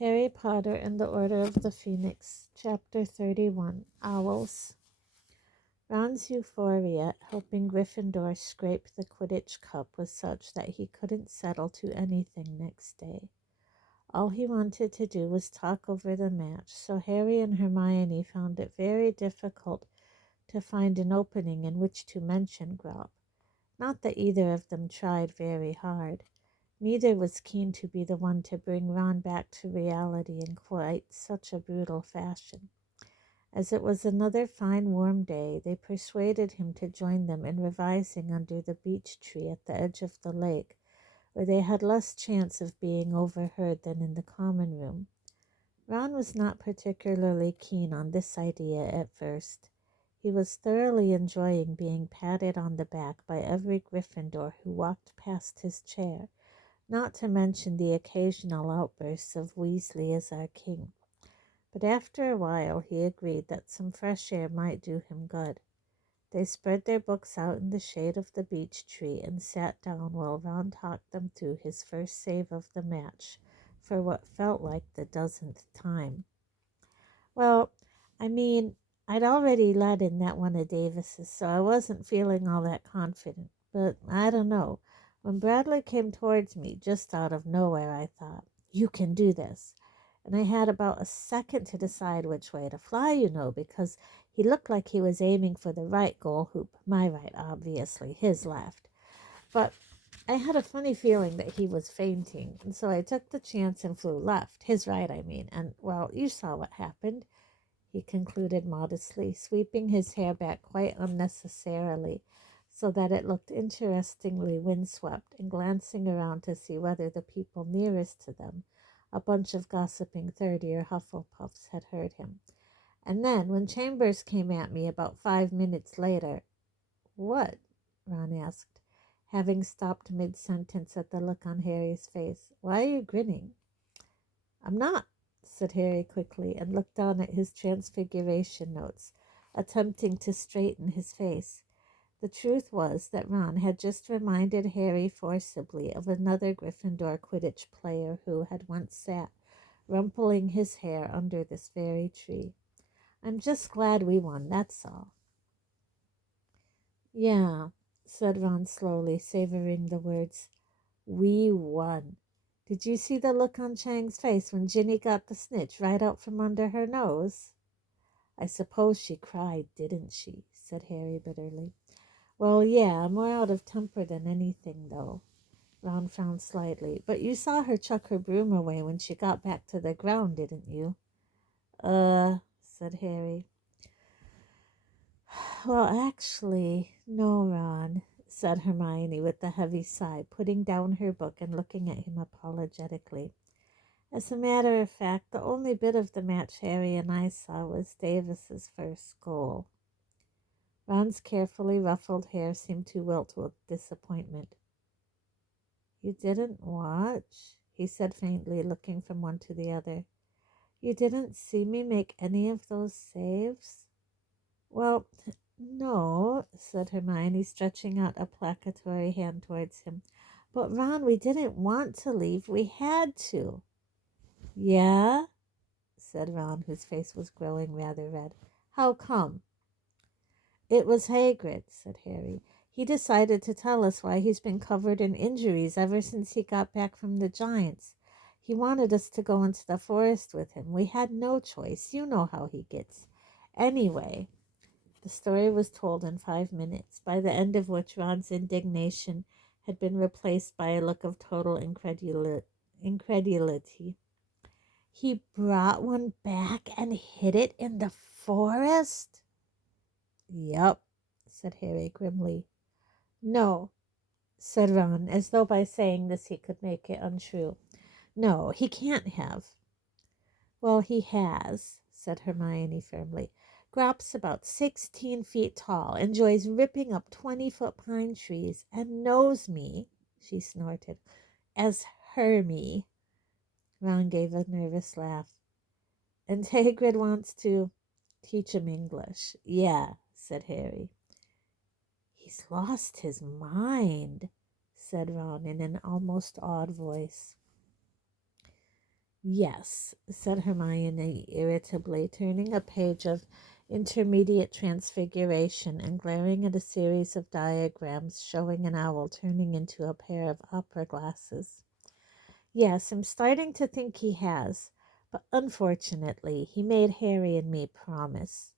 Harry Potter and the Order of the Phoenix, Chapter 31, Owls. Ron's euphoria at helping Gryffindor scrape the Quidditch Cup was such that he couldn't settle to anything next day. All he wanted to do was talk over the match, so Harry and Hermione found it very difficult to find an opening in which to mention Grop. Not that either of them tried very hard. Neither was keen to be the one to bring Ron back to reality in quite such a brutal fashion. As it was another fine warm day, they persuaded him to join them in revising under the beech tree at the edge of the lake, where they had less chance of being overheard than in the common room. Ron was not particularly keen on this idea at first. He was thoroughly enjoying being patted on the back by every Gryffindor who walked past his chair, not to mention the occasional outbursts of Weasley is our king. But after a while he agreed that some fresh air might do him good. They spread their books out in the shade of the beech tree and sat down while Ron talked them through his first save of the match for what felt like the dozenth time. Well, I'd already let in that one of Davis's, so I wasn't feeling all that confident. But I don't know. When Bradley came towards me, just out of nowhere, I thought, "You can do this." And I had about a second to decide which way to fly, because he looked like he was aiming for the right goal hoop. My right, obviously, his left. But I had a funny feeling that he was fainting, and so I took the chance and flew left, his right, and, well, you saw what happened, he concluded modestly, sweeping his hair back quite unnecessarily so that it looked interestingly windswept, and glancing around to see whether the people nearest to them, a bunch of gossiping 30-year Hufflepuffs, had heard him. And then, when Chambers came at me about 5 minutes later— "What?" Ron asked, having stopped mid-sentence at the look on Harry's face. "Why are you grinning?" "I'm not," said Harry quickly, and looked down at his transfiguration notes, attempting to straighten his face. The truth was that Ron had just reminded Harry forcibly of another Gryffindor Quidditch player who had once sat, rumpling his hair under this very tree. "I'm just glad we won, that's all." "Yeah," said Ron slowly, savoring the words. "We won. Did you see the look on Chang's face when Ginny got the snitch right out from under her nose?" "I suppose she cried, didn't she?" said Harry bitterly. "Well, yeah, more out of temper than anything, though." Ron frowned slightly. "But you saw her chuck her broom away when she got back to the ground, didn't you?" Said Harry. "Well, actually, no, Ron," said Hermione with a heavy sigh, putting down her book and looking at him apologetically. "As a matter of fact, the only bit of the match Harry and I saw was Davis's first goal." Ron's carefully ruffled hair seemed to wilt with disappointment. "You didn't watch?" he said faintly, looking from one to the other. "You didn't see me make any of those saves?" "Well, no," said Hermione, stretching out a placatory hand towards him. "But, Ron, we didn't want to leave. We had to." "Yeah?" said Ron, whose face was growing rather red. "How come?" "It was Hagrid," said Harry. "He decided to tell us why he's been covered in injuries ever since he got back from the Giants. He wanted us to go into the forest with him. We had no choice. You know how he gets. Anyway," the story was told in 5 minutes, by the end of which Ron's indignation had been replaced by a look of total incredulity. "He brought one back and hid it in the forest?" "Yep," said Harry grimly. "No," said Ron, as though by saying this he could make it untrue. "No, he can't have." "Well, he has," said Hermione firmly. "Grop's about 16 feet tall, enjoys ripping up 20-foot pine trees, and knows me," she snorted, "as Hermie." Ron gave a nervous laugh. "And Hagrid wants to teach him English." "Yeah," said Harry. "He's lost his mind," said Ron in an almost awed voice. Yes, said Hermione irritably, turning a page of intermediate transfiguration and glaring at a series of diagrams showing an owl turning into a pair of opera glasses. Yes, I'm starting to think he has, but unfortunately, he made Harry and me promise.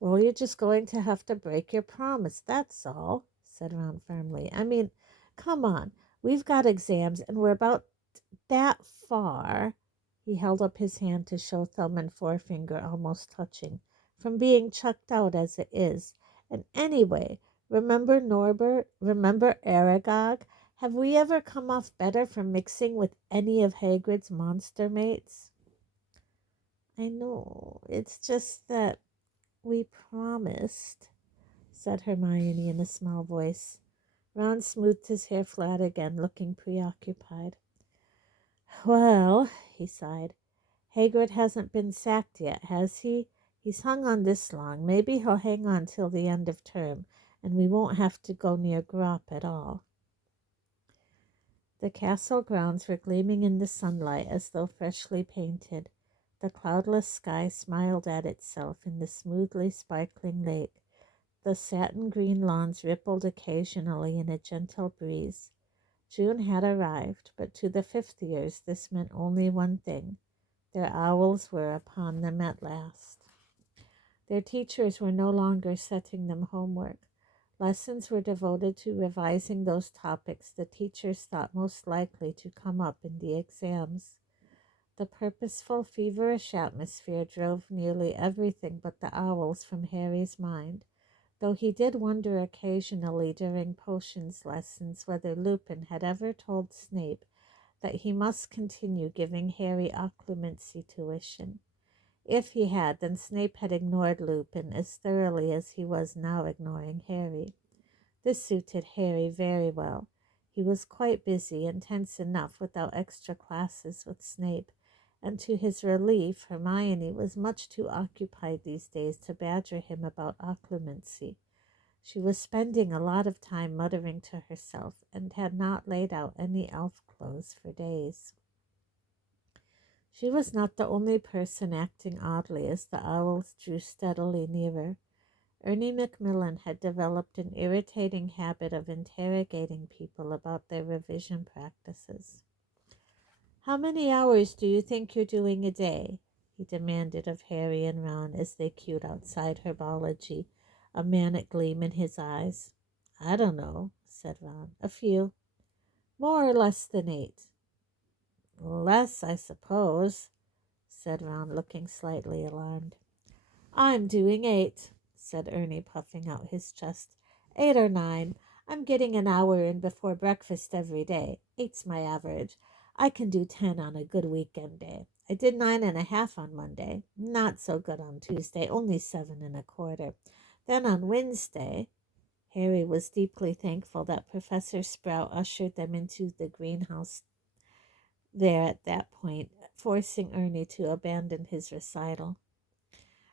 Well, you're just going to have to break your promise, that's all, said Ron firmly. I mean, come on, we've got exams and we're about that far. He held up his hand to show thumb and forefinger almost touching, from being chucked out as it is. And anyway, remember Norbert? Remember Aragog? Have we ever come off better from mixing with any of Hagrid's monster mates? I know, it's just that we promised, said Hermione in a small voice. Ron smoothed his hair flat again, looking preoccupied. Well, he sighed, Hagrid hasn't been sacked yet, has he? He's hung on this long. Maybe he'll hang on till the end of term, and we won't have to go near Grop at all. The castle grounds were gleaming in the sunlight as though freshly painted. The cloudless sky smiled at itself in the smoothly sparkling lake. The satin green lawns rippled occasionally in a gentle breeze. June had arrived, but to the fifth years this meant only one thing. Their owls were upon them at last. Their teachers were no longer setting them homework. Lessons were devoted to revising those topics the teachers thought most likely to come up in the exams. The purposeful, feverish atmosphere drove nearly everything but the owls from Harry's mind, though he did wonder occasionally during potions lessons whether Lupin had ever told Snape that he must continue giving Harry occlumency tuition. If he had, then Snape had ignored Lupin as thoroughly as he was now ignoring Harry. This suited Harry very well. He was quite busy and tense enough without extra classes with Snape, and to his relief, Hermione was much too occupied these days to badger him about occlumency. She was spending a lot of time muttering to herself, and had not laid out any elf clothes for days. She was not the only person acting oddly as the owls drew steadily nearer. Ernie Macmillan had developed an irritating habit of interrogating people about their revision practices. "How many hours do you think you're doing a day?" he demanded of Harry and Ron as they queued outside herbology, a manic gleam in his eyes. "I don't know," said Ron. "A few." "More or less than 8?" "Less, I suppose," said Ron, looking slightly alarmed. "I'm doing 8," said Ernie, puffing out his chest. 8 or 9. I'm getting an hour in before breakfast every day. 8's my average. I can do 10 on a good weekend day. I did 9.5 on Monday. Not so good on Tuesday, only 7.25. Then on Wednesday, Harry was deeply thankful that Professor Sprout ushered them into the greenhouse there at that point, forcing Ernie to abandon his recital.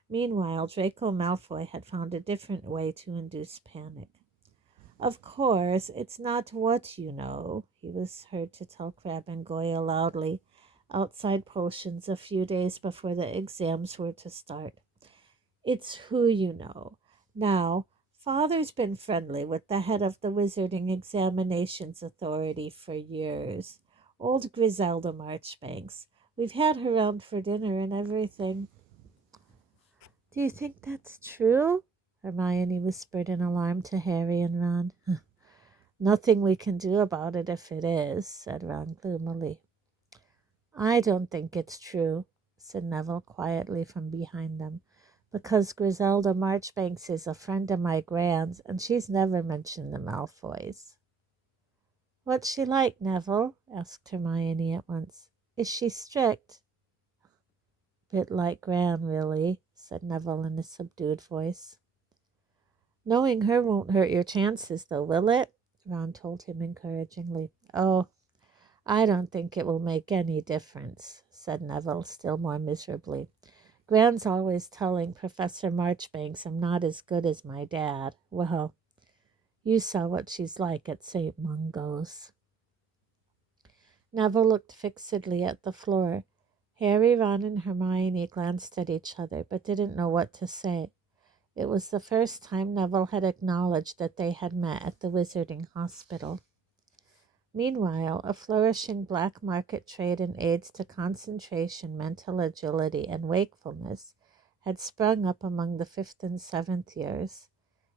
Meanwhile, Draco Malfoy had found a different way to induce panic. "Of course, it's not what you know," he was heard to tell Crabbe and Goyle loudly outside potions a few days before the exams were to start. "It's who you know. Now, Father's been friendly with the head of the Wizarding Examinations Authority for years. Old Griselda Marchbanks. We've had her round for dinner and everything." "Do you think that's true?" Hermione whispered in alarm to Harry and Ron. "Nothing we can do about it if it is," said Ron gloomily. "I don't think it's true," said Neville quietly from behind them, "because Griselda Marchbanks is a friend of my Gran's, and she's never mentioned the Malfoys." "What's she like, Neville?" asked Hermione at once. "Is she strict?" "Bit like Gran, really," said Neville in a subdued voice. "Knowing her won't hurt your chances, though, will it?" Ron told him encouragingly. "Oh, I don't think it will make any difference," said Neville, still more miserably. "Gran's always telling Professor Marchbanks I'm not as good as my dad. Well, you saw what she's like at St. Mungo's." Neville looked fixedly at the floor. Harry, Ron, and Hermione glanced at each other, but didn't know what to say. It was the first time Neville had acknowledged that they had met at the Wizarding Hospital. Meanwhile, a flourishing black market trade in aids to concentration, mental agility, and wakefulness had sprung up among the 5th and 7th years.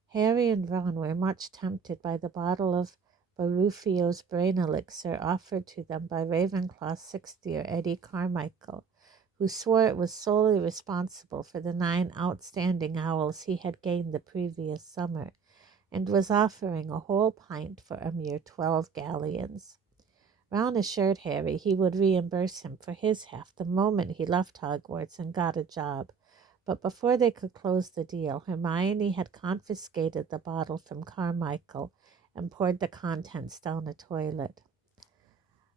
Harry and Ron were much tempted by the bottle of Baruffio's brain elixir offered to them by Ravenclaw's 6th year Eddie Carmichael, who swore it was solely responsible for the 9 outstanding owls he had gained the previous summer, and was offering a whole pint for a mere 12 galleons. Ron assured Harry he would reimburse him for his half the moment he left Hogwarts and got a job, but before they could close the deal, Hermione had confiscated the bottle from Carmichael and poured the contents down a toilet.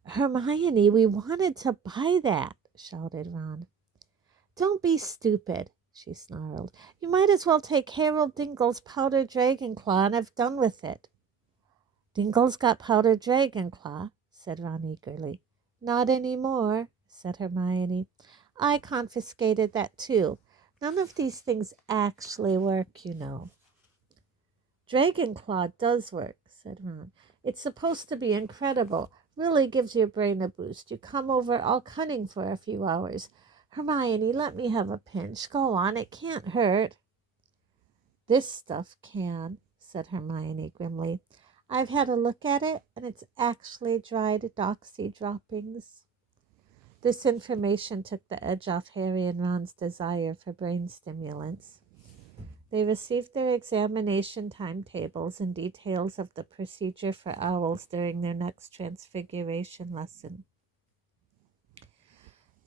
"Hermione, we wanted to buy that," shouted Ron. "Don't be stupid," she snarled. "You might as well take Harold Dingle's powdered dragonclaw and have done with it." "Dingle's got powdered dragonclaw," said Ron eagerly. "Not any more," said Hermione. "I confiscated that too. None of these things actually work, you know." "Dragonclaw does work," said Ron. "It's supposed to be incredible. Really gives your brain a boost. You come over all cunning for a few hours. Hermione, let me have a pinch. Go on, it can't hurt." "This stuff can," said Hermione grimly. "I've had a look at it, and it's actually dried doxy droppings." This information took the edge off Harry and Ron's desire for brain stimulants. They received their examination timetables and details of the procedure for owls during their next transfiguration lesson.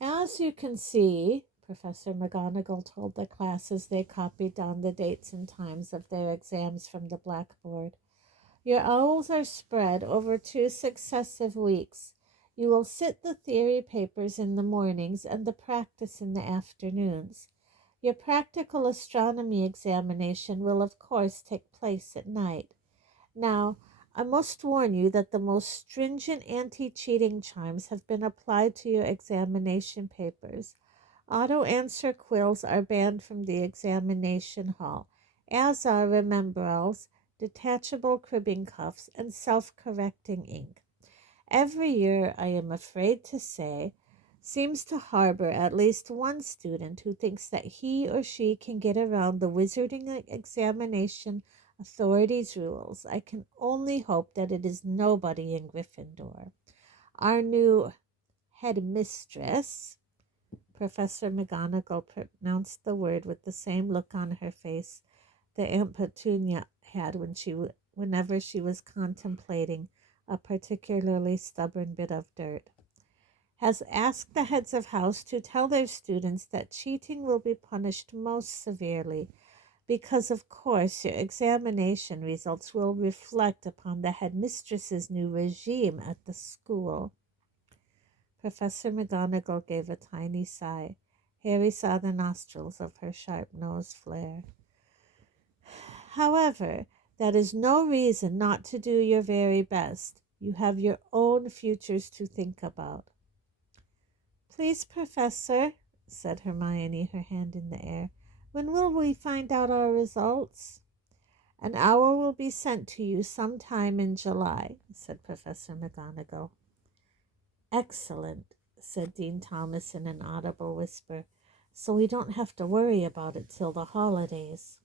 "As you can see," Professor McGonagall told the class as they copied down the dates and times of their exams from the blackboard, "your owls are spread over 2 successive weeks. You will sit the theory papers in the mornings and the practice in the afternoons. Your practical astronomy examination will, of course, take place at night. Now, I must warn you that the most stringent anti-cheating charms have been applied to your examination papers. Auto-answer quills are banned from the examination hall, as are remembrals, detachable cribbing cuffs, and self-correcting ink. Every year, I am afraid to say, seems to harbor at least one student who thinks that he or she can get around the wizarding examination authorities' rules. I can only hope that it is nobody in Gryffindor. Our new headmistress," Professor McGonagall pronounced the word with the same look on her face that Aunt Petunia had whenever she was contemplating a particularly stubborn bit of dirt, "has asked the heads of house to tell their students that cheating will be punished most severely, because of course your examination results will reflect upon the headmistress's new regime at the school." Professor McGonagall gave a tiny sigh. Harry saw the nostrils of her sharp nose flare. "However, that is no reason not to do your very best. You have your own futures to think about." "Please, Professor," said Hermione, her hand in the air, "when will we find out our results?" "An hour will be sent to you some time in July," said Professor McGonagall. "Excellent," said Dean Thomas in an audible whisper, "so we don't have to worry about it till the holidays."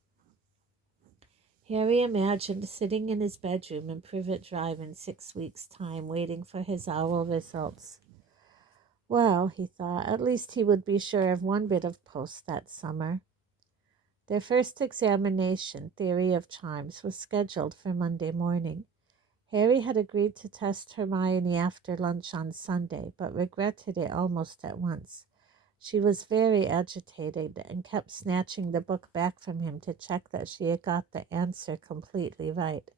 Harry imagined sitting in his bedroom in Privet Drive in 6 weeks' time, waiting for his owl results. Well, he thought, at least he would be sure of one bit of post that summer. Their first examination, Theory of Charms, was scheduled for Monday morning. Harry had agreed to test Hermione after lunch on Sunday, but regretted it almost at once. She was very agitated and kept snatching the book back from him to check that she had got the answer completely right,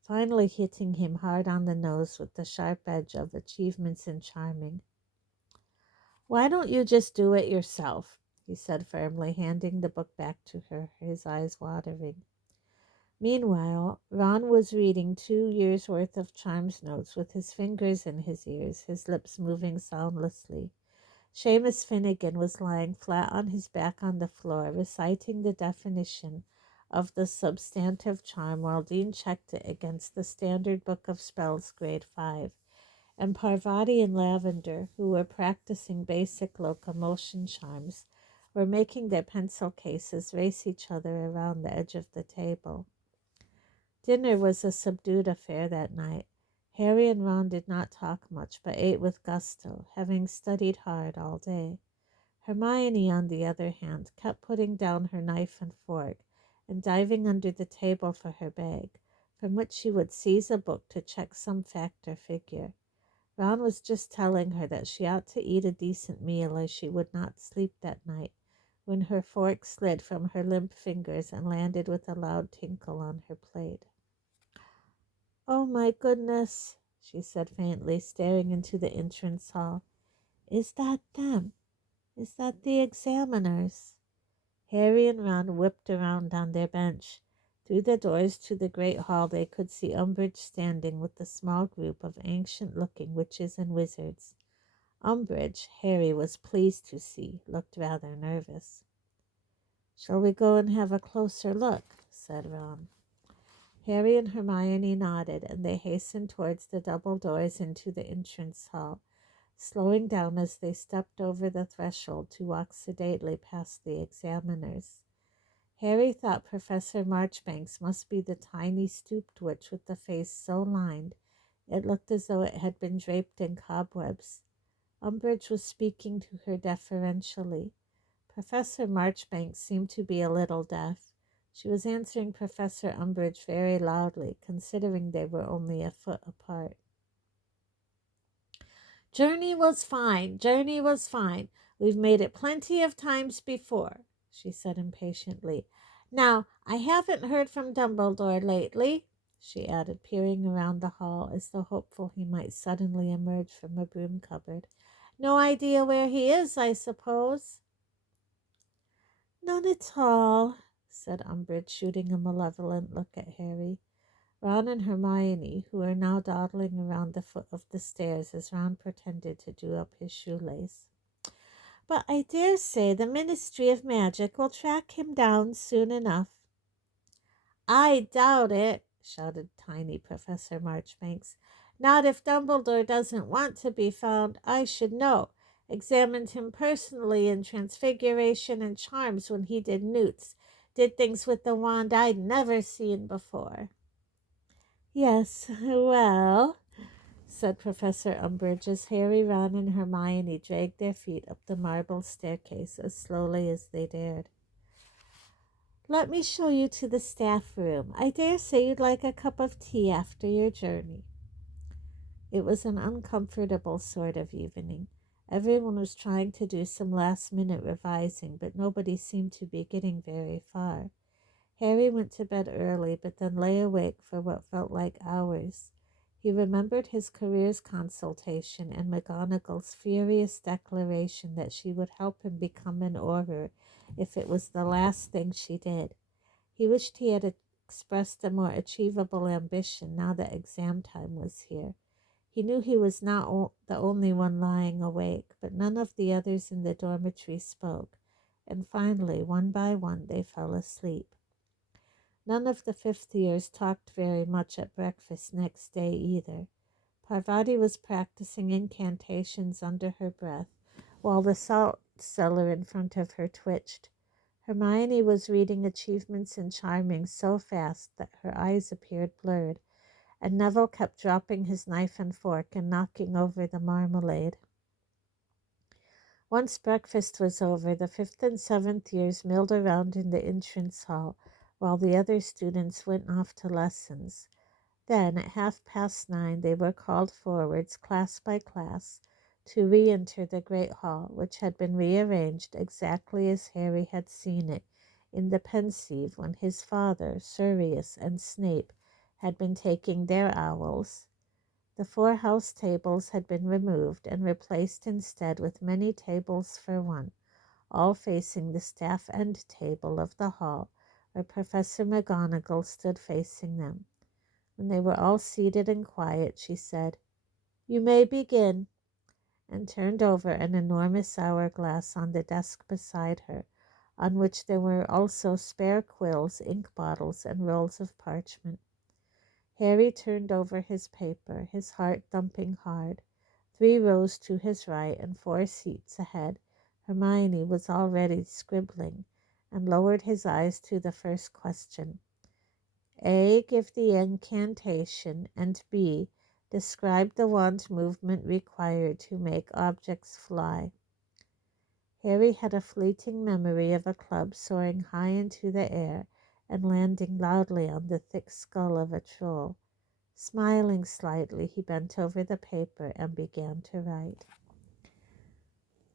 finally hitting him hard on the nose with the sharp edge of Achievements in Charming. "Why don't you just do it yourself?" he said firmly, handing the book back to her, his eyes watering. Meanwhile, Ron was reading 2 years' worth of Charms notes with his fingers in his ears, his lips moving soundlessly. Seamus Finnegan was lying flat on his back on the floor, reciting the definition of the substantive charm while Dean checked it against the Standard Book of Spells, Grade 5. And Parvati and Lavender, who were practicing basic locomotion charms, were making their pencil cases race each other around the edge of the table. Dinner was a subdued affair that night. Harry and Ron did not talk much, but ate with gusto, having studied hard all day. Hermione, on the other hand, kept putting down her knife and fork and diving under the table for her bag, from which she would seize a book to check some fact or figure. Ron was just telling her that she ought to eat a decent meal or she would not sleep that night, when her fork slid from her limp fingers and landed with a loud tinkle on her plate. "Oh, my goodness," she said faintly, staring into the entrance hall. "Is that them? Is that the examiners?" Harry and Ron whipped around on their bench. Through the doors to the great hall they could see Umbridge standing with a small group of ancient-looking witches and wizards. Umbridge, Harry was pleased to see, looked rather nervous. "Shall we go and have a closer look?" said Ron. Harry and Hermione nodded, and they hastened towards the double doors into the entrance hall, slowing down as they stepped over the threshold to walk sedately past the examiners. Harry thought Professor Marchbanks must be the tiny stooped witch with the face so lined it looked as though it had been draped in cobwebs. Umbridge was speaking to her deferentially. Professor Marchbanks seemed to be a little deaf. She was answering Professor Umbridge very loudly, considering they were only a foot apart. Journey was fine. We've made it plenty of times before," she said impatiently. "Now, I haven't heard from Dumbledore lately," she added, peering around the hall as though hopeful he might suddenly emerge from a broom cupboard. "No idea where he is, I suppose?" "None at all," said Umbridge, shooting a malevolent look at Harry. Ron and Hermione, who were now dawdling around the foot of the stairs as Ron pretended to do up his shoelace. "But I dare say the Ministry of Magic will track him down soon enough." "I doubt it," shouted tiny Professor Marchbanks. "Not if Dumbledore doesn't want to be found. I should know. Examined him personally in Transfiguration and Charms when he did Newts. Did things with the wand I'd never seen before." "Yes, well," said Professor Umbridge as Harry, Ron, and Hermione dragged their feet up the marble staircase as slowly as they dared. "Let me show you to the staff room. I dare say you'd like a cup of tea after your journey." It was an uncomfortable sort of evening. Everyone was trying to do some last-minute revising, but nobody seemed to be getting very far. Harry went to bed early, but then lay awake for what felt like hours. He remembered his careers consultation and McGonagall's furious declaration that she would help him become an Auror if it was the last thing she did. He wished he had expressed a more achievable ambition now that exam time was here. He knew he was not the only one lying awake, but none of the others in the dormitory spoke, and finally, one by one, they fell asleep. None of the fifth years talked very much at breakfast next day either. Parvati was practicing incantations under her breath, while the salt cellar in front of her twitched. Hermione was reading achievements in charming so fast that her eyes appeared blurred, and Neville kept dropping his knife and fork and knocking over the marmalade. Once breakfast was over, the fifth and seventh years milled around in the entrance hall, while the other students went off to lessons. Then, at 9:30, they were called forwards, class by class, to re-enter the great hall, which had been rearranged exactly as Harry had seen it in the Pensieve when his father, Sirius, and Snape had been taking their owls. The 4 house tables had been removed and replaced instead with many tables for one, all facing the staff end table of the hall, where Professor McGonagall stood facing them. When they were all seated and quiet, she said, "You may begin," and turned over an enormous hourglass on the desk beside her, on which there were also spare quills, ink bottles, and rolls of parchment. Harry turned over his paper, his heart thumping hard. 3 rows to his right and 4 seats ahead, Hermione was already scribbling, and lowered his eyes to the first question. A. Give the incantation, and B. Describe the wand movement required to make objects fly. Harry had a fleeting memory of a club soaring high into the air and landing loudly on the thick skull of a troll. Smiling slightly, he bent over the paper and began to write.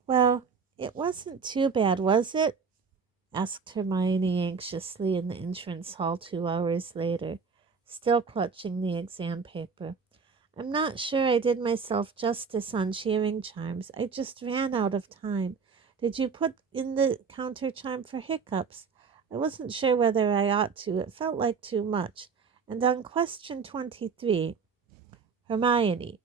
"Well, it wasn't too bad, was it?" asked Hermione anxiously in the entrance hall 2 hours later, still clutching the exam paper. "I'm not sure I did myself justice on cheering chimes. I just ran out of time. Did you put in the counter chime for hiccups? I wasn't sure whether I ought to. It felt like too much. And on question 23, Hermione,"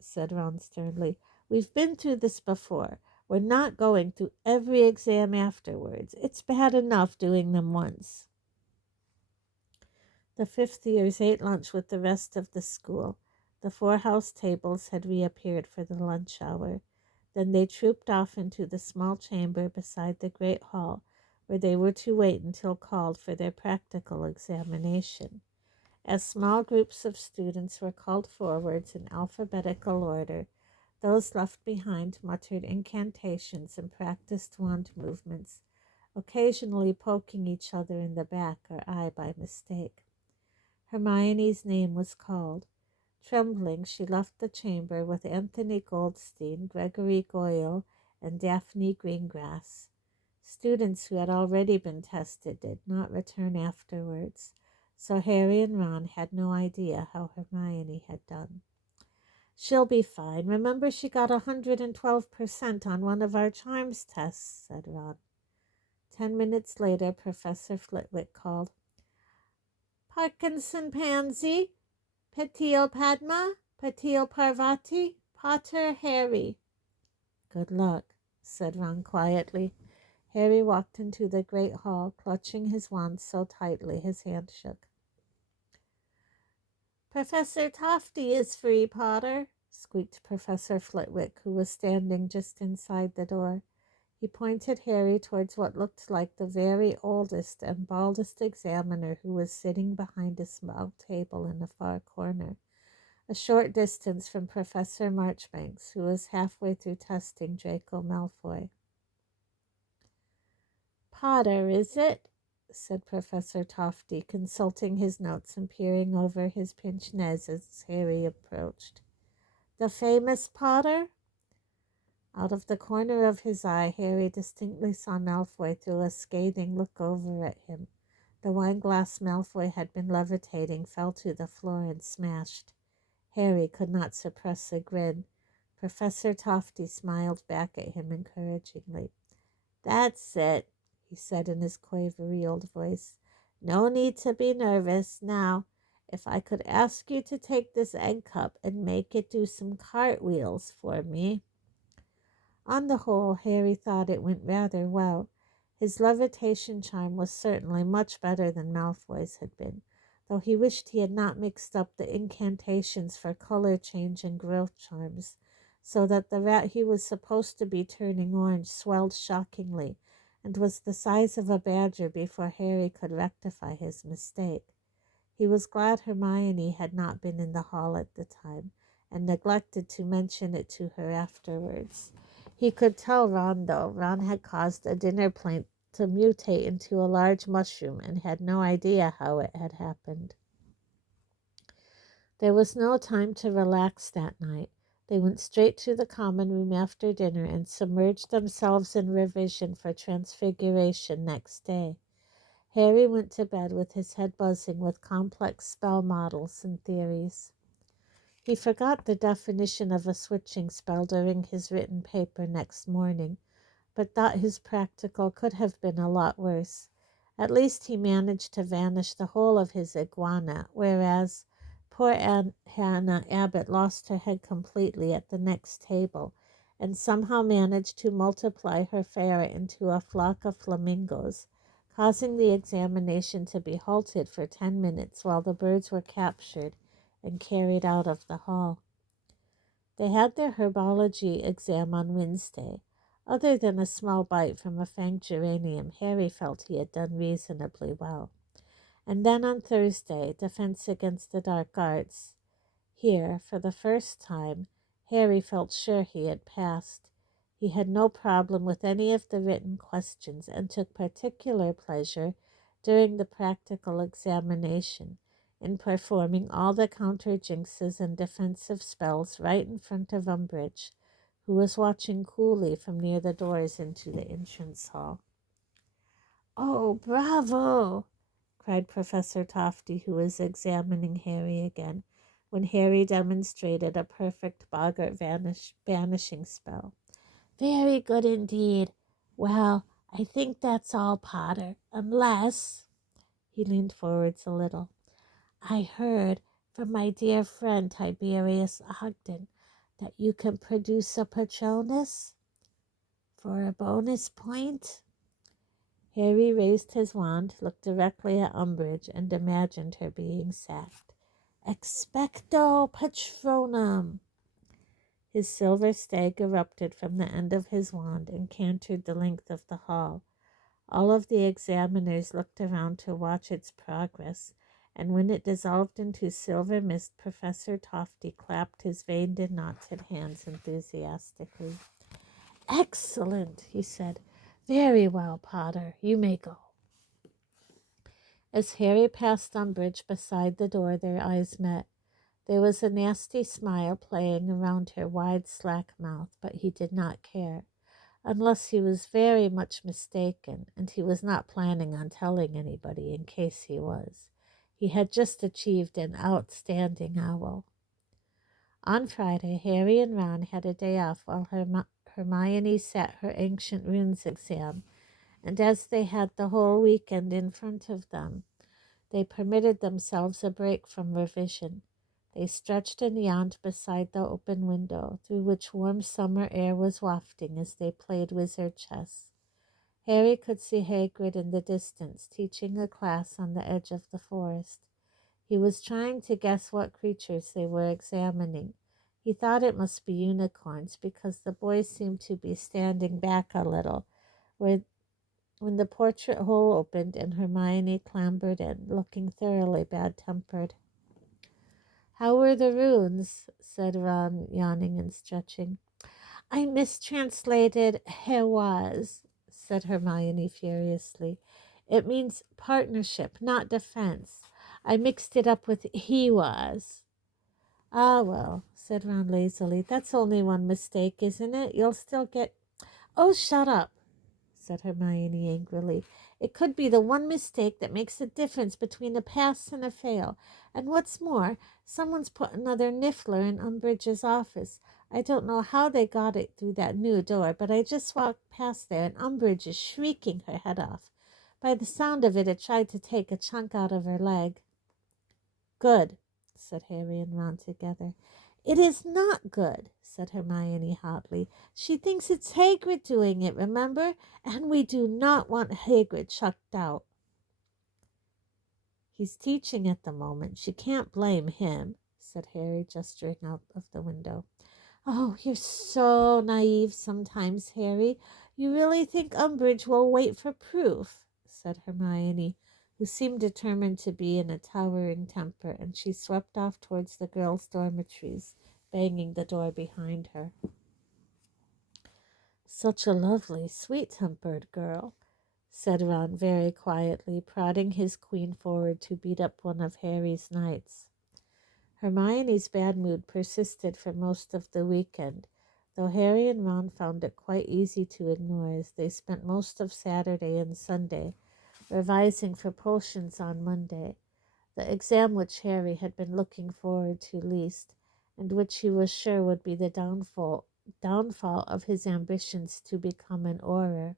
said Ron sternly, "we've been through this before. We're not going through every exam afterwards. It's bad enough doing them once." The 5th years ate lunch with the rest of the school. The 4 house tables had reappeared for the lunch hour. Then they trooped off into the small chamber beside the great hall, where they were to wait until called for their practical examination. As small groups of students were called forwards in alphabetical order, those left behind muttered incantations and practiced wand movements, occasionally poking each other in the back or eye by mistake. Hermione's name was called. Trembling, she left the chamber with Anthony Goldstein, Gregory Goyle, and Daphne Greengrass. Students who had already been tested did not return afterwards, so Harry and Ron had no idea how Hermione had done. "She'll be fine. Remember, she got 112% on one of our chimes tests," said Ron. 10 minutes later, Professor Flitwick called, "Parkinson Pansy, Patil Padma, Patil Parvati, Potter Harry." "Good luck," said Ron quietly. Harry walked into the great hall, clutching his wand so tightly his hand shook. "Professor Tofty is free, Potter," squeaked Professor Flitwick, who was standing just inside the door. He pointed Harry towards what looked like the very oldest and baldest examiner, who was sitting behind a small table in a far corner, a short distance from Professor Marchbanks, who was halfway through testing Draco Malfoy. "Potter, is it?" said Professor Tofty, consulting his notes and peering over his pince nez as Harry approached. "The famous Potter?" Out of the corner of his eye, Harry distinctly saw Malfoy throw a scathing look over at him. The wineglass Malfoy had been levitating fell to the floor and smashed. Harry could not suppress a grin. Professor Tofty smiled back at him encouragingly. "That's it," he said in his quavery old voice. "No need to be nervous. Now, if I could ask you to take this egg cup and make it do some cartwheels for me." On the whole, Harry thought it went rather well. His levitation chime was certainly much better than Malfoy's had been, though he wished he had not mixed up the incantations for color change and growth charms, so that the rat he was supposed to be turning orange swelled shockingly and was the size of a badger before Harry could rectify his mistake. He was glad Hermione had not been in the hall at the time, and neglected to mention it to her afterwards. He could tell Ron, though. Ron had caused a dinner plate to mutate into a large mushroom and had no idea how it had happened. There was no time to relax that night. They went straight to the common room after dinner and submerged themselves in revision for Transfiguration next day. Harry went to bed with his head buzzing with complex spell models and theories. He forgot the definition of a switching spell during his written paper next morning, but thought his practical could have been a lot worse. At least he managed to vanish the whole of his iguana, whereas poor Aunt Hannah Abbott lost her head completely at the next table, and somehow managed to multiply her ferret into a flock of flamingos, causing the examination to be halted for 10 minutes while the birds were captured and carried out of the hall. They had their herbology exam on Wednesday. Other than a small bite from a fanged geranium, Harry felt he had done reasonably well. And then on Thursday, defense against the dark arts. Here, for the first time, Harry felt sure he had passed. He had no problem with any of the written questions and took particular pleasure during the practical examination in performing all the counter jinxes and defensive spells right in front of Umbridge, who was watching coolly from near the doors into the entrance hall. "Oh, bravo!" cried Professor Tofty, who was examining Harry again, when Harry demonstrated a perfect boggart banishing spell. "Very good indeed. Well, I think that's all, Potter, unless—" He leaned forwards a little. "I heard from my dear friend Tiberius Ogden that you can produce a Patronus for a bonus point." Harry raised his wand, looked directly at Umbridge, and imagined her being sacked. "Expecto Patronum!" His silver stag erupted from the end of his wand and cantered the length of the hall. All of the examiners looked around to watch its progress, and when it dissolved into silver mist, Professor Tofty clapped his veined and knotted hands enthusiastically. "Excellent," he said. "Very well, Potter. You may go." As Harry passed Umbridge beside the door, their eyes met. There was a nasty smile playing around her wide, slack mouth, but he did not care, unless he was very much mistaken, and he was not planning on telling anybody in case he was. He had just achieved an outstanding owl. On Friday, Harry and Ron had a day off while Hermione sat her ancient runes exam, and as they had the whole weekend in front of them, they permitted themselves a break from revision. They stretched and yawned beside the open window, through which warm summer air was wafting as they played wizard chess. Harry could see Hagrid in the distance, teaching a class on the edge of the forest. He was trying to guess what creatures they were examining. He thought it must be unicorns, because the boys seemed to be standing back a little, when the portrait hole opened and Hermione clambered in, looking thoroughly bad-tempered. "How were the runes?" said Ron, yawning and stretching. "I mistranslated was," said Hermione furiously. "It means partnership, not defense. I mixed it up with he was." "Ah, well," said Ron lazily. "That's only one mistake, isn't it? You'll still get—" "Oh, shut up," said Hermione angrily. "It could be the one mistake that makes the difference between a pass and a fail. And what's more, someone's put another niffler in Umbridge's office. I don't know how they got it through that new door, but I just walked past there and Umbridge is shrieking her head off. By the sound of it, it tried to take a chunk out of her leg." "Good," said Harry and Ron together. "It is not good," said Hermione hotly. "She thinks it's Hagrid doing it, remember? And we do not want Hagrid chucked out." "He's teaching at the moment. She can't blame him," said Harry, gesturing out of the window. "Oh, you're so naive sometimes, Harry. You really think Umbridge will wait for proof?" said Hermione, who seemed determined to be in a towering temper, and she swept off towards the girls' dormitories, banging the door behind her. "Such a lovely, sweet-tempered girl," said Ron very quietly, prodding his queen forward to beat up one of Harry's knights. Hermione's bad mood persisted for most of the weekend, though Harry and Ron found it quite easy to ignore as they spent most of Saturday and Sunday revising for potions on Monday, the exam which Harry had been looking forward to least, and which he was sure would be the downfall of his ambitions to become an Auror.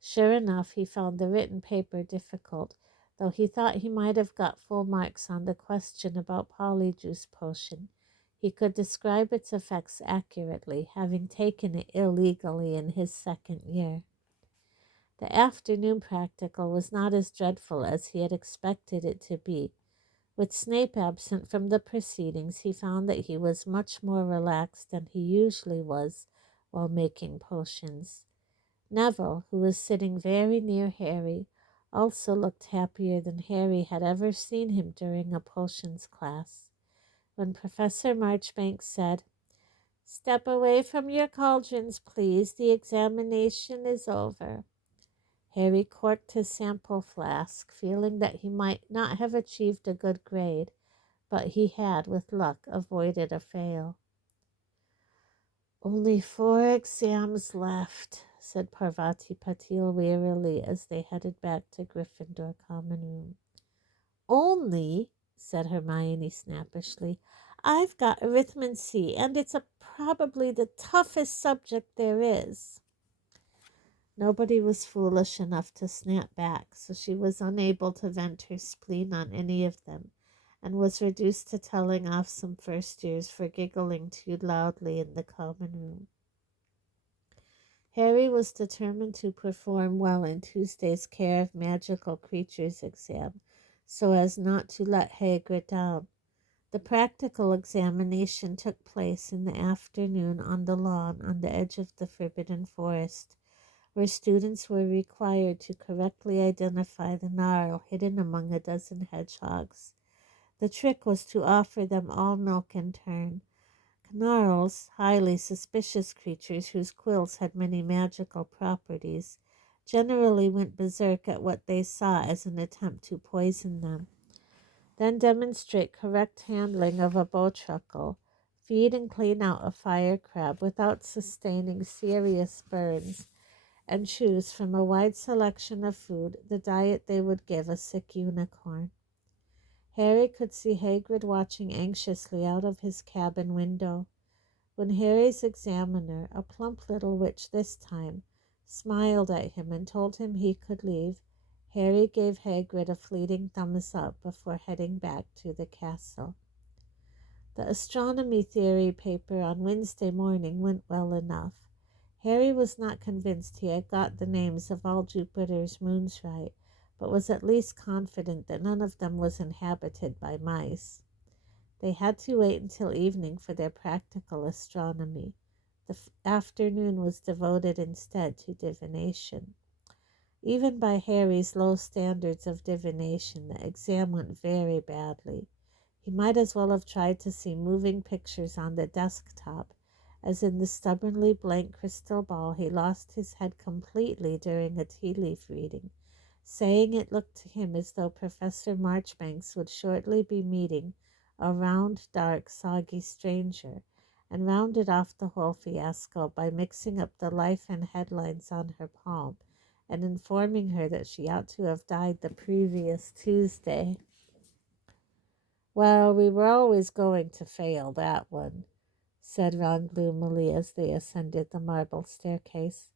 Sure enough, he found the written paper difficult, though he thought he might have got full marks on the question about Polyjuice Potion. He could describe its effects accurately, having taken it illegally in his second year. The afternoon practical was not as dreadful as he had expected it to be. With Snape absent from the proceedings, he found that he was much more relaxed than he usually was while making potions. Neville, who was sitting very near Harry, also looked happier than Harry had ever seen him during a potions class. When Professor Marchbanks said, "Step away from your cauldrons, please. The examination is over," Harry corked his sample flask, feeling that he might not have achieved a good grade, but he had, with luck, avoided a fail. "Only 4 exams left," said Parvati Patil wearily as they headed back to Gryffindor Common Room. "Only," said Hermione snappishly. "I've got arithmancy, and it's probably the toughest subject there is." Nobody was foolish enough to snap back, so she was unable to vent her spleen on any of them, and was reduced to telling off some first years for giggling too loudly in the common room. Harry was determined to perform well in Tuesday's Care of Magical Creatures exam, so as not to let Hagrid down. The practical examination took place in the afternoon on the lawn on the edge of the Forbidden Forest, where students were required to correctly identify the gnarl hidden among a dozen hedgehogs. The trick was to offer them all milk in turn. Gnarls, highly suspicious creatures whose quills had many magical properties, generally went berserk at what they saw as an attempt to poison them. Then demonstrate correct handling of a bowtruckle, feed and clean out a fire crab without sustaining serious burns, and choose from a wide selection of food the diet they would give a sick unicorn. Harry could see Hagrid watching anxiously out of his cabin window. When Harry's examiner, a plump little witch this time, smiled at him and told him he could leave, Harry gave Hagrid a fleeting thumbs up before heading back to the castle. The astronomy theory paper on Wednesday morning went well enough. Harry was not convinced he had got the names of all Jupiter's moons right, but was at least confident that none of them was inhabited by mice. They had to wait until evening for their practical astronomy. The afternoon was devoted instead to divination. Even by Harry's low standards of divination, the exam went very badly. He might as well have tried to see moving pictures on the desktop, as in the stubbornly blank crystal ball he lost his head completely during a tea leaf reading, saying it looked to him as though Professor Marchbanks would shortly be meeting a round, dark, soggy stranger, and rounded off the whole fiasco by mixing up the life and headlines on her palm and informing her that she ought to have died the previous Tuesday. "Well, we were always going to fail that one," said Ron gloomily as they ascended the marble staircase.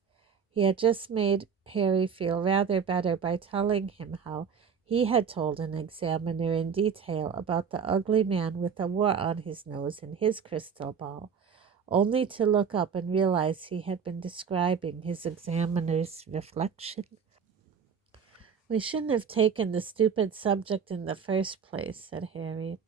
He had just made Harry feel rather better by telling him how he had told an examiner in detail about the ugly man with a wart on his nose in his crystal ball, only to look up and realize he had been describing his examiner's reflection. "We shouldn't have taken the stupid subject in the first place," said Harry.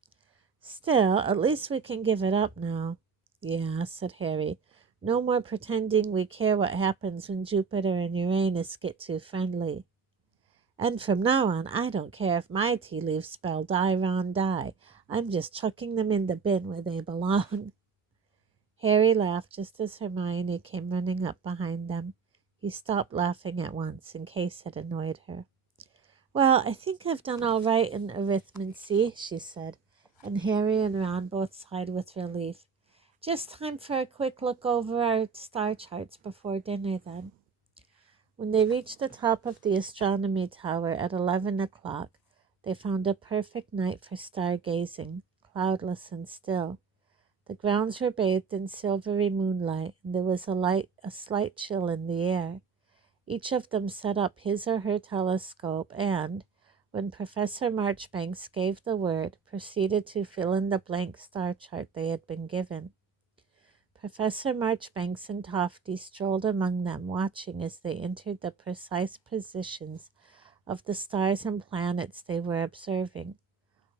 "Still, at least we can give it up now." "Yeah," said Harry. "No more pretending we care what happens when Jupiter and Uranus get too friendly. And from now on, I don't care if my tea leaves spell die, Ron, die. I'm just chucking them in the bin where they belong." Harry laughed just as Hermione came running up behind them. He stopped laughing at once, in case it annoyed her. "Well, I think I've done all right in arithmancy," she said, and Harry and Ron both sighed with relief. "Just time for a quick look over our star charts before dinner, then." When they reached the top of the astronomy tower at 11 o'clock, they found a perfect night for stargazing, cloudless and still. The grounds were bathed in silvery moonlight, and there was a slight chill in the air. Each of them set up his or her telescope and, when Professor Marchbanks gave the word, proceeded to fill in the blank star chart they had been given. Professor Marchbanks and Tofty strolled among them, watching as they entered the precise positions of the stars and planets they were observing.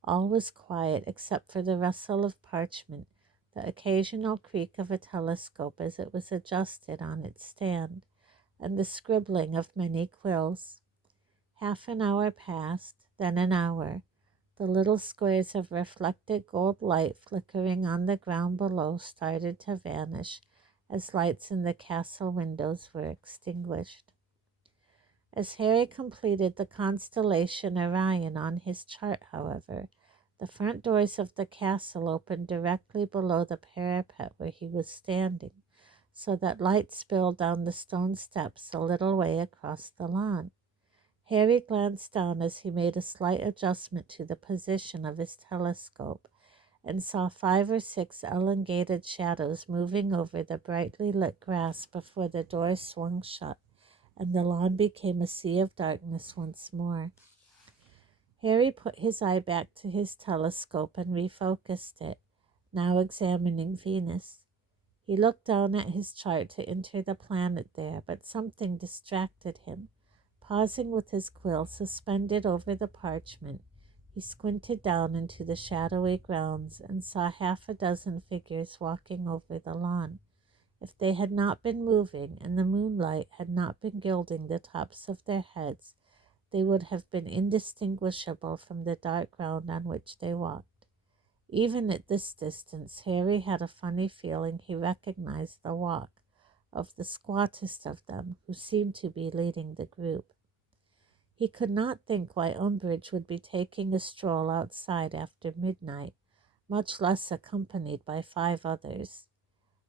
All was quiet except for the rustle of parchment, the occasional creak of a telescope as it was adjusted on its stand, and the scribbling of many quills. Half an hour passed, then an hour. The little squares of reflected gold light flickering on the ground below started to vanish as lights in the castle windows were extinguished. As Harry completed the constellation Orion on his chart, however, the front doors of the castle opened directly below the parapet where he was standing, so that light spilled down the stone steps a little way across the lawn. Harry glanced down as he made a slight adjustment to the position of his telescope and saw 5 or 6 elongated shadows moving over the brightly lit grass before the door swung shut and the lawn became a sea of darkness once more. Harry put his eye back to his telescope and refocused it, now examining Venus. He looked down at his chart to enter the planet there, but something distracted him. Pausing with his quill suspended over the parchment, he squinted down into the shadowy grounds and saw 6 figures walking over the lawn. If they had not been moving and the moonlight had not been gilding the tops of their heads, they would have been indistinguishable from the dark ground on which they walked. Even at this distance, Harry had a funny feeling he recognized the walk of the squattest of them, who seemed to be leading the group. He could not think why Umbridge would be taking a stroll outside after midnight, much less accompanied by 5 others.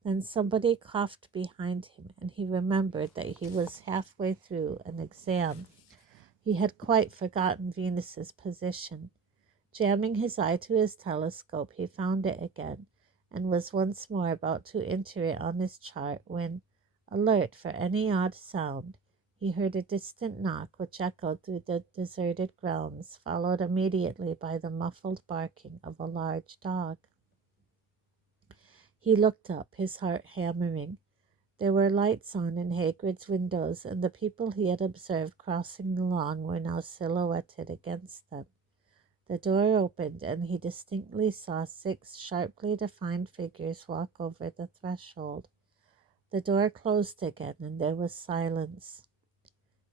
Then somebody coughed behind him, and he remembered that he was halfway through an exam. He had quite forgotten Venus's position. Jamming his eye to his telescope, he found it again, and was once more about to enter it on his chart when, alert for any odd sound, he heard a distant knock which echoed through the deserted grounds, followed immediately by the muffled barking of a large dog. He looked up, his heart hammering. There were lights on in Hagrid's windows, and the people he had observed crossing the lawn were now silhouetted against them. The door opened, and he distinctly saw 6 sharply defined figures walk over the threshold. The door closed again, and there was silence.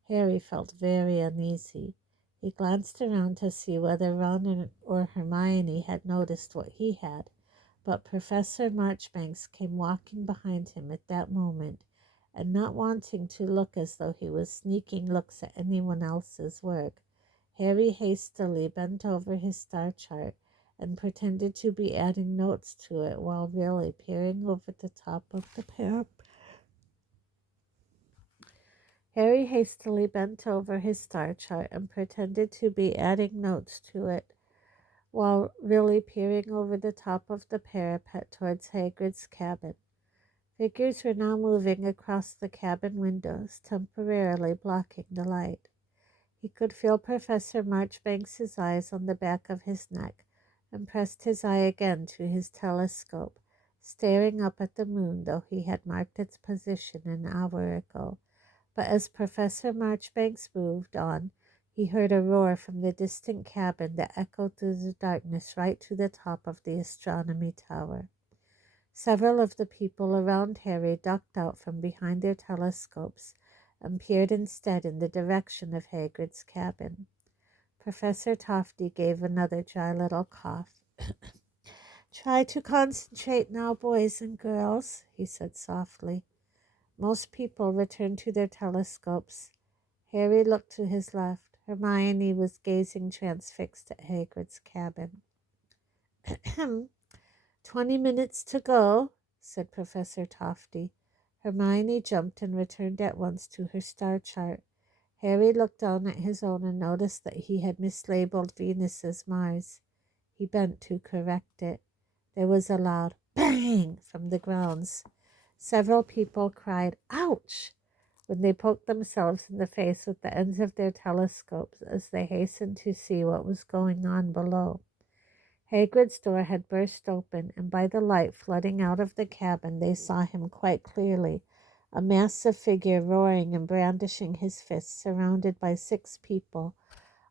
Harry felt very uneasy. He glanced around to see whether Ron or Hermione had noticed what he had, but Professor Marchbanks came walking behind him at that moment, and not wanting to look as though he was sneaking looks at anyone else's work, Harry hastily bent over his star chart and pretended to be adding notes to it while really peering over the top of the parapet. Harry hastily bent over his star chart and pretended to be adding notes to it while really peering over the top of the parapet towards Hagrid's cabin. Figures were now moving across the cabin windows, temporarily blocking the light. He could feel Professor Marchbanks's eyes on the back of his neck, and pressed his eye again to his telescope, staring up at the moon, though he had marked its position an hour ago. But as Professor Marchbanks moved on, he heard a roar from the distant cabin that echoed through the darkness right to the top of the astronomy tower. Several of the people around Harry ducked out from behind their telescopes and peered instead in the direction of Hagrid's cabin. Professor Tofty gave another dry little cough. "Try to concentrate now, boys and girls," he said softly. Most people returned to their telescopes. Harry looked to his left. Hermione was gazing transfixed at Hagrid's cabin. 20 minutes to go," said Professor Tofty. Hermione jumped and returned at once to her star chart. Harry looked down at his own and noticed that he had mislabeled Venus as Mars. He bent to correct it. There was a loud bang from the grounds. Several people cried, "Ouch!" when they poked themselves in the face with the ends of their telescopes as they hastened to see what was going on below. Hagrid's door had burst open, and by the light flooding out of the cabin they saw him quite clearly, a massive figure roaring and brandishing his fists, surrounded by 6 people,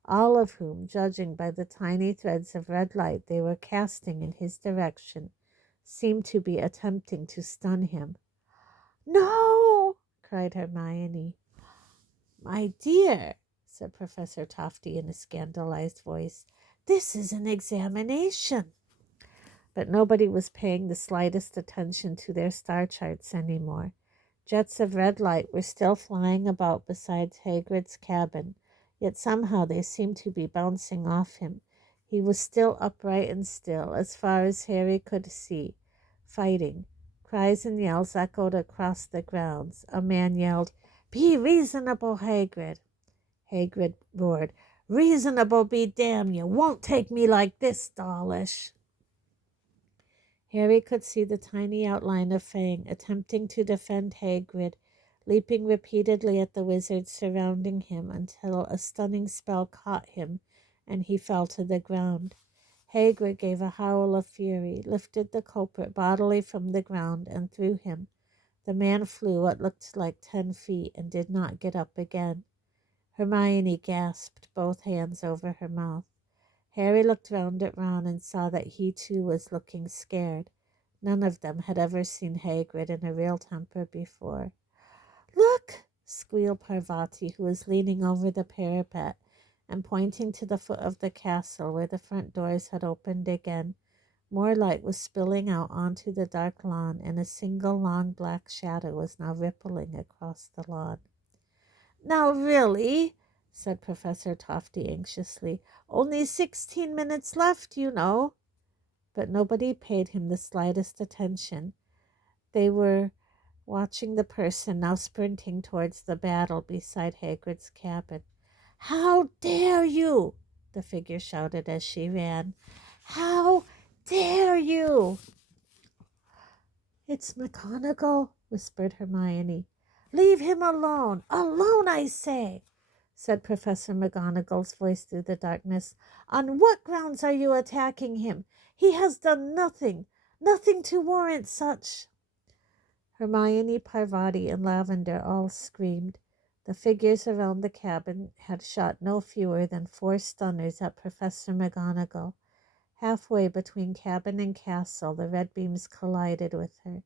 all of whom, judging by the tiny threads of red light they were casting in his direction, seemed to be attempting to stun him. "No!" cried Hermione. "My dear," said Professor Tofty in a scandalized voice, "this is an examination." But nobody was paying the slightest attention to their star charts anymore. Jets of red light were still flying about beside Hagrid's cabin, yet somehow they seemed to be bouncing off him. He was still upright and still, as far as Harry could see, fighting. Cries and yells echoed across the grounds. A man yelled, "Be reasonable, Hagrid." Hagrid roared, "Reasonable be damned! You won't take me like this, Dawlish." Harry could see the tiny outline of Fang attempting to defend Hagrid, leaping repeatedly at the wizards surrounding him until a stunning spell caught him and he fell to the ground. Hagrid gave a howl of fury, lifted the culprit bodily from the ground, and threw him. The man flew what looked like 10 feet and did not get up again. Hermione gasped, both hands over her mouth. Harry looked round at Ron and saw that he too was looking scared. None of them had ever seen Hagrid in a real temper before. "Look!" squealed Parvati, who was leaning over the parapet and pointing to the foot of the castle where the front doors had opened again. More light was spilling out onto the dark lawn, and a single long black shadow was now rippling across the lawn. "Now really," said Professor Tofty anxiously, "only 16 minutes left, you know." But nobody paid him the slightest attention. They were watching the person now sprinting towards the battle beside Hagrid's cabin. "How dare you!" the figure shouted as she ran. "How dare you!" "It's McGonagall," whispered Hermione. "Leave him alone! Alone, I say!" said Professor McGonagall's voice through the darkness. "On what grounds are you attacking him? He has done nothing to warrant such." Hermione, Parvati, and Lavender all screamed. The figures around the cabin had shot no fewer than 4 stunners at Professor McGonagall. Halfway between cabin and castle, the red beams collided with her.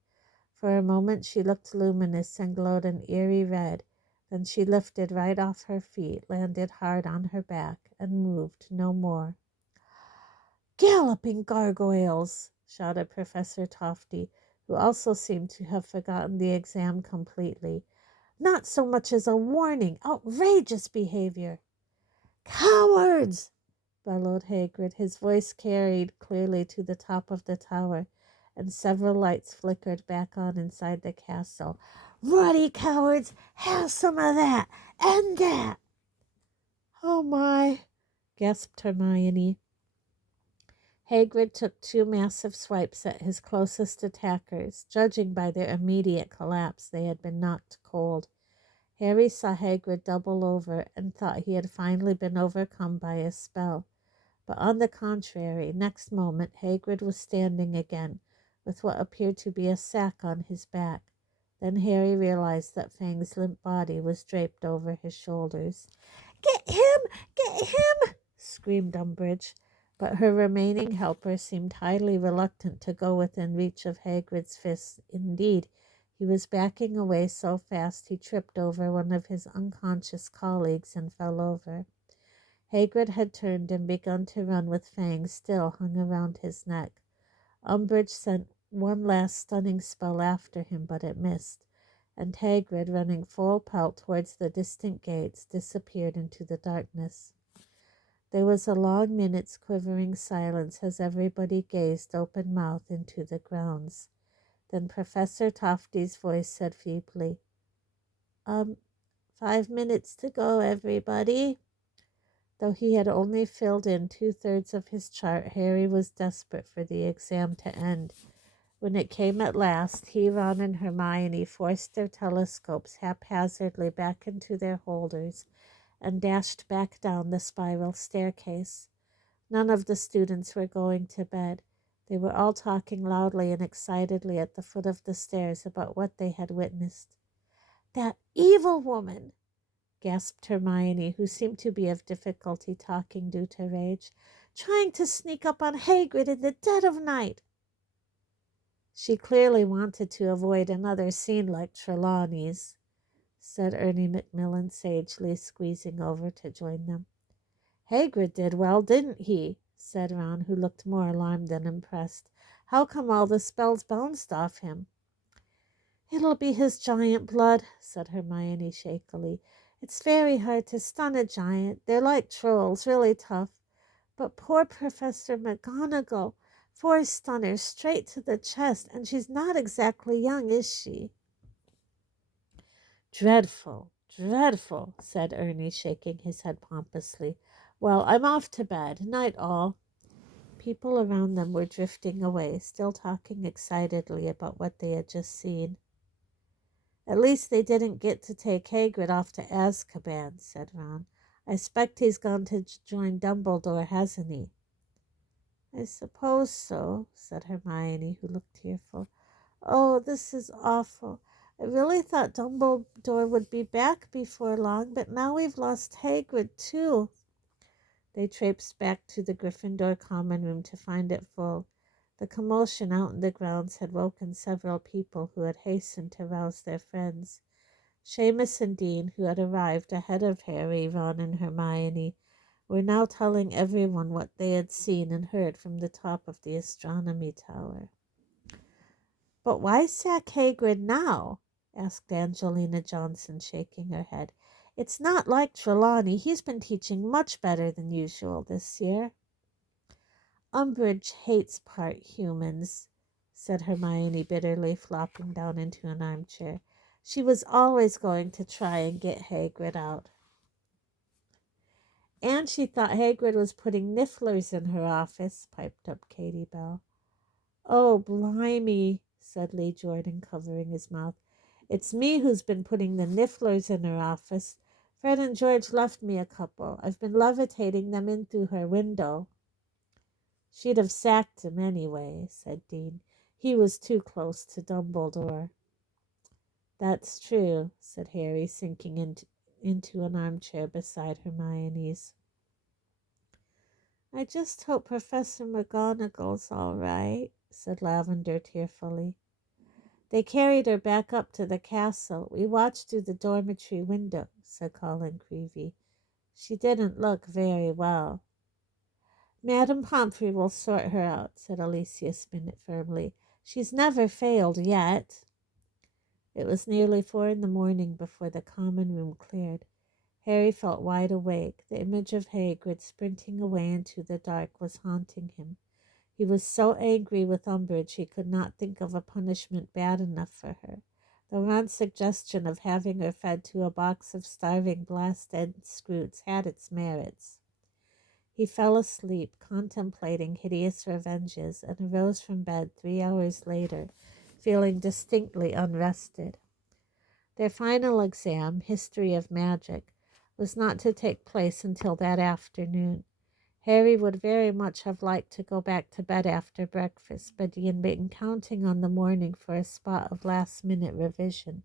For a moment she looked luminous and glowed an eerie red. Then she lifted right off her feet, landed hard on her back, and moved no more. "Galloping gargoyles!" shouted Professor Tofty, who also seemed to have forgotten the exam completely. "Not so much as a warning! Outrageous behavior!" "Cowards!" bellowed Hagrid, his voice carried clearly to the top of the tower, and several lights flickered back on inside the castle. "Ruddy cowards! Have some of that and that!" "Oh my!" gasped Hermione. Hagrid took 2 massive swipes at his closest attackers. Judging by their immediate collapse, they had been knocked cold. Harry saw Hagrid double over and thought he had finally been overcome by a spell. But on the contrary, next moment Hagrid was standing again, with what appeared to be a sack on his back. Then Harry realized that Fang's limp body was draped over his shoulders. "Get him! Get him!" screamed Umbridge. But her remaining helper seemed highly reluctant to go within reach of Hagrid's fists. Indeed, he was backing away so fast he tripped over one of his unconscious colleagues and fell over. Hagrid had turned and begun to run with Fang still hung around his neck. Umbridge sent one last stunning spell after him, but it missed, and Hagrid, running full pelt towards the distant gates, disappeared into the darkness. There was a long minute's quivering silence as everybody gazed open-mouthed into the grounds. Then Professor Tofty's voice said feebly, 5 minutes to go, everybody." Though he had only filled in 2/3 of his chart, Harry was desperate for the exam to end. When it came at last, he, Ron, and Hermione forced their telescopes haphazardly back into their holders and dashed back down the spiral staircase. None of the students were going to bed. They were all talking loudly and excitedly at the foot of the stairs about what they had witnessed. "That evil woman!" gasped Hermione, who seemed to be of difficulty talking due to rage. "Trying to sneak up on Hagrid in the dead of night." "She clearly wanted to avoid another scene like Trelawney's," said Ernie Macmillan sagely, squeezing over to join them. "Hagrid did well, didn't he?" said Ron, who looked more alarmed than impressed. "How come all the spells bounced off him?" "It'll be his giant blood," said Hermione shakily. "It's very hard to stun a giant. They're like trolls, really tough. But poor Professor McGonagall, 4 stunners straight to the chest, and she's not exactly young, is she?" "Dreadful, dreadful," said Ernie, shaking his head pompously. "Well, I'm off to bed. Night all." People around them were drifting away, still talking excitedly about what they had just seen. "At least they didn't get to take Hagrid off to Azkaban," said Ron. "I s'pect he's gone to join Dumbledore, hasn't he?" "I suppose so," said Hermione, who looked tearful. "Oh, this is awful. I really thought Dumbledore would be back before long, but now we've lost Hagrid, too." They traipsed back to the Gryffindor common room to find it full. The commotion out in the grounds had woken several people who had hastened to rouse their friends. Seamus and Dean, who had arrived ahead of Harry, Ron, and Hermione, were now telling everyone what they had seen and heard from the top of the astronomy tower. "But why sack Hagrid now?" asked Angelina Johnson, shaking her head. "It's not like Trelawney. He's been teaching much better than usual this year." "Umbridge hates part humans," said Hermione bitterly, flopping down into an armchair. "She was always going to try and get Hagrid out." "And she thought Hagrid was putting nifflers in her office," piped up Katie Bell. "Oh, blimey," said Lee Jordan, covering his mouth. "It's me who's been putting the nifflers in her office. Fred and George left me a couple. I've been levitating them in through her window." "She'd have sacked him anyway," said Dean. "He was too close to Dumbledore." "That's true," said Harry, sinking into an armchair beside Hermione's. "I just hope Professor McGonagall's all right," said Lavender tearfully. "They carried her back up to the castle. We watched through the dormitory window," said Colin Creevey. "She didn't look very well." "Madame Pomfrey will sort her out," said Alicia Spinnet firmly. "She's never failed yet." It was nearly 4 in the morning before the common room cleared. Harry felt wide awake. The image of Hagrid sprinting away into the dark was haunting him. He was so angry with Umbridge he could not think of a punishment bad enough for her. The Ron's suggestion of having her fed to a box of starving Blast-End Scroots had its merits. He fell asleep, contemplating hideous revenges, and arose from bed 3 hours later, feeling distinctly unrested. Their final exam, History of Magic, was not to take place until that afternoon. Harry would very much have liked to go back to bed after breakfast, but he had been counting on the morning for a spot of last-minute revision.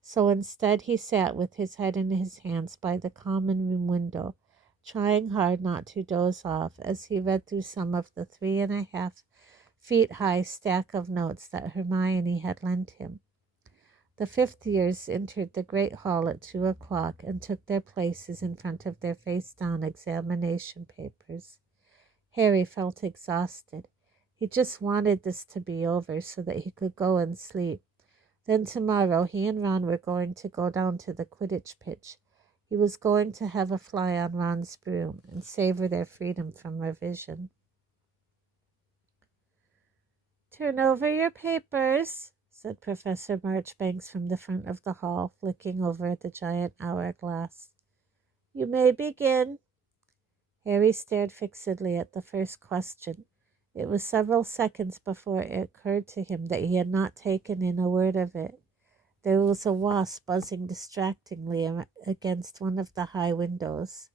So instead he sat with his head in his hands by the common room window, trying hard not to doze off as he read through some of the 3.5-feet-high stack of notes that Hermione had lent him. The fifth years entered the great hall at 2 o'clock and took their places in front of their face-down examination papers. Harry felt exhausted. He just wanted this to be over so that he could go and sleep. Then tomorrow he and Ron were going to go down to the Quidditch pitch. He was going to have a fly on Ron's broom and savor their freedom from revision. "Turn over your papers," said Professor Marchbanks from the front of the hall, flicking over at the giant hourglass. "You may begin." Harry stared fixedly at the first question. It was several seconds before it occurred to him that he had not taken in a word of it. There was a wasp buzzing distractingly against one of the high windows.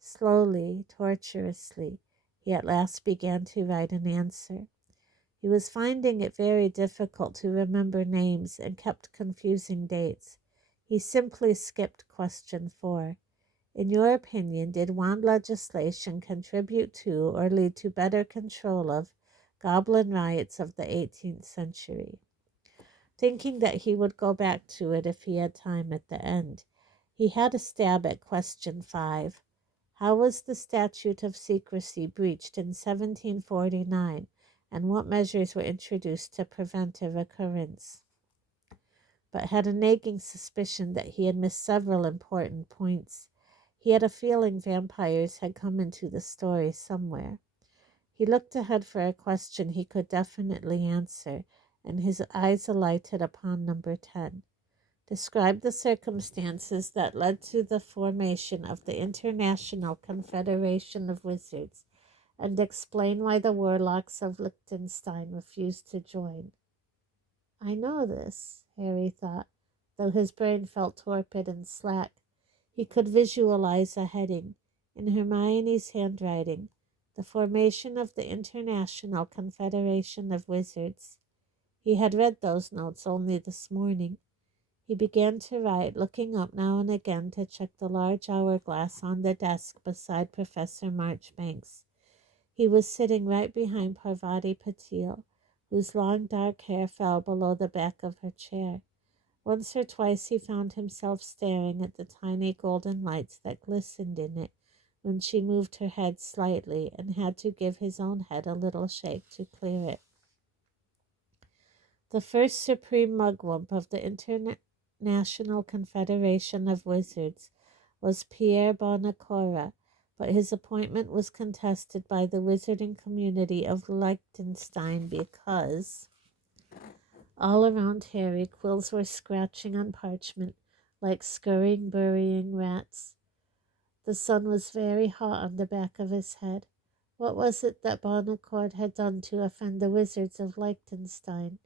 Slowly, tortuously, he at last began to write an answer. He was finding it very difficult to remember names and kept confusing dates. He simply skipped question 4. In your opinion, did wand legislation contribute to or lead to better control of goblin riots of the 18th century? Thinking that he would go back to it if he had time at the end, he had a stab at question 5. How was the statute of secrecy breached in 1749, and what measures were introduced to prevent a recurrence? But had a nagging suspicion that he had missed several important points. He had a feeling vampires had come into the story somewhere. He looked ahead for a question he could definitely answer, and his eyes alighted upon number 10. Describe the circumstances that led to the formation of the International Confederation of Wizards, and explain why the warlocks of Liechtenstein refused to join. I know this, Harry thought, though his brain felt torpid and slack. He could visualize a heading, in Hermione's handwriting, the formation of the International Confederation of Wizards. He had read those notes only this morning. He began to write, looking up now and again to check the large hourglass on the desk beside Professor Marchbanks. He was sitting right behind Parvati Patil, whose long dark hair fell below the back of her chair. Once or twice he found himself staring at the tiny golden lights that glistened in it when she moved her head slightly, and had to give his own head a little shake to clear it. The first supreme mugwump of the International Confederation of Wizards was Pierre Bonacora, but his appointment was contested by the wizarding community of Liechtenstein because all around Harry, quills were scratching on parchment like scurrying, burying rats. The sun was very hot on the back of his head. What was it that Bonaccord had done to offend the wizards of Liechtenstein?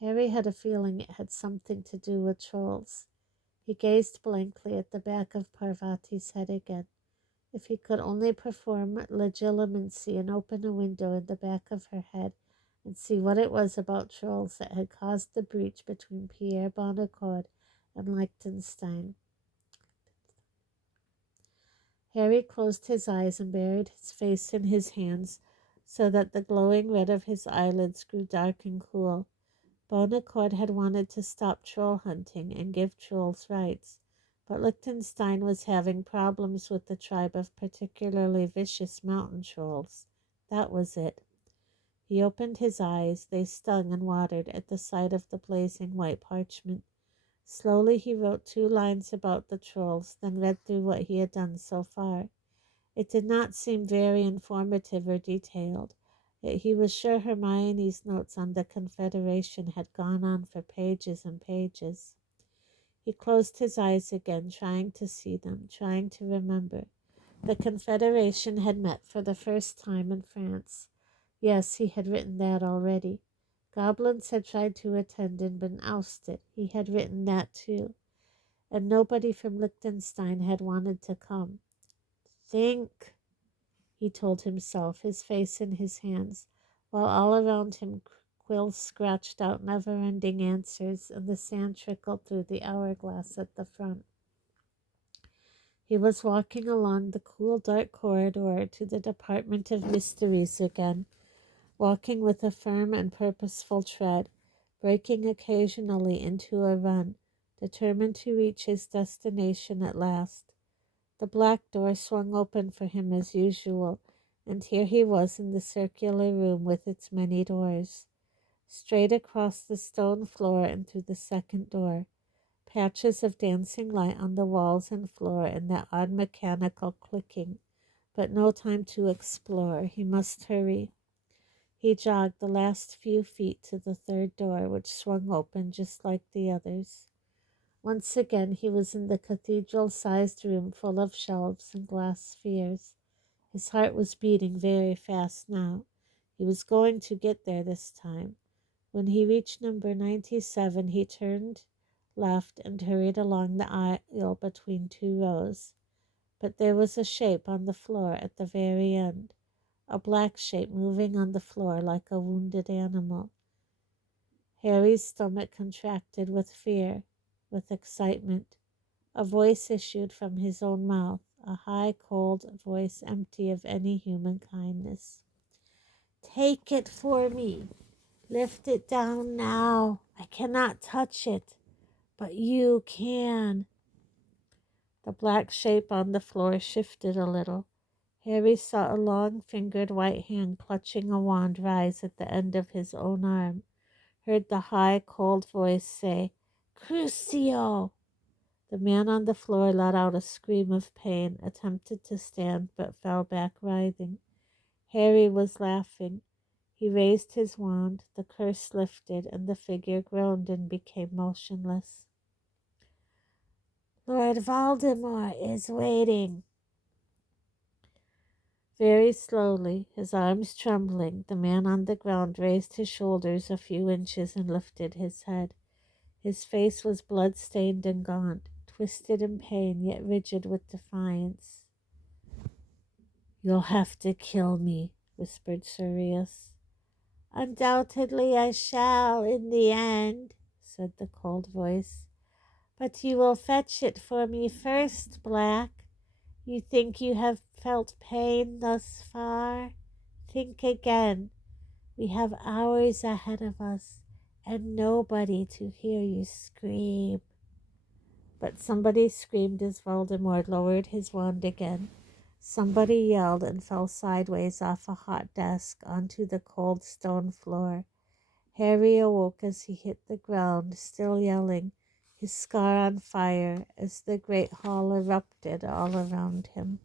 Harry had a feeling it had something to do with trolls. He gazed blankly at the back of Parvati's head again. If he could only perform legilimency and open a window in the back of her head and see what it was about trolls that had caused the breach between Pierre Bonaccord and Liechtenstein. Harry closed his eyes and buried his face in his hands so that the glowing red of his eyelids grew dark and cool. Bonaccord had wanted to stop troll hunting and give trolls rights, but Liechtenstein was having problems with the tribe of particularly vicious mountain trolls. That was it. He opened his eyes. They stung and watered at the sight of the blazing white parchment. Slowly he wrote 2 lines about the trolls, then read through what he had done so far. It did not seem very informative or detailed, yet he was sure Hermione's notes on the Confederation had gone on for pages and pages. He closed his eyes again, trying to see them, trying to remember. The Confederation had met for the first time in France. Yes, he had written that already. Goblins had tried to attend and been ousted. He had written that too. And nobody from Liechtenstein had wanted to come. Think, he told himself, his face in his hands, while all around him quills scratched out never-ending answers and the sand trickled through the hourglass at the front. He was walking along the cool, dark corridor to the Department of Mysteries again, walking with a firm and purposeful tread, breaking occasionally into a run, determined to reach his destination at last. The black door swung open for him as usual, and here he was in the circular room with its many doors. Straight across the stone floor and through the second door, patches of dancing light on the walls and floor and that odd mechanical clicking, but no time to explore. He must hurry. He jogged the last few feet to the third door, which swung open just like the others. Once again he was in the cathedral-sized room full of shelves and glass spheres. His heart was beating very fast now. He was going to get there this time. When he reached number 97, he turned left and hurried along the aisle between two rows. But there was a shape on the floor at the very end, a black shape moving on the floor like a wounded animal. Harry's stomach contracted with fear, with excitement. A voice issued from his own mouth, a high, cold voice empty of any human kindness. "Take it for me. Lift it down now. I cannot touch it, but you can." The black shape on the floor shifted a little. Harry saw a long-fingered white hand clutching a wand rise at the end of his own arm, heard the high, cold voice say, "Crucio!" The man on the floor let out a scream of pain, attempted to stand, but fell back writhing. Harry was laughing. He raised his wand, the curse lifted, and the figure groaned and became motionless. "Lord Voldemort is waiting." Very slowly, his arms trembling, the man on the ground raised his shoulders a few inches and lifted his head. His face was blood-stained and gaunt, twisted in pain, yet rigid with defiance. "You'll have to kill me," whispered Sirius. "Undoubtedly I shall, in the end," said the cold voice. "But you will fetch it for me first, Black. You think you have felt pain thus far? Think again. We have hours ahead of us, and nobody to hear you scream." But somebody screamed as Voldemort lowered his wand again. Somebody yelled and fell sideways off a hot desk onto the cold stone floor. Harry awoke as he hit the ground, still yelling, his scar on fire, as the great hall erupted all around him.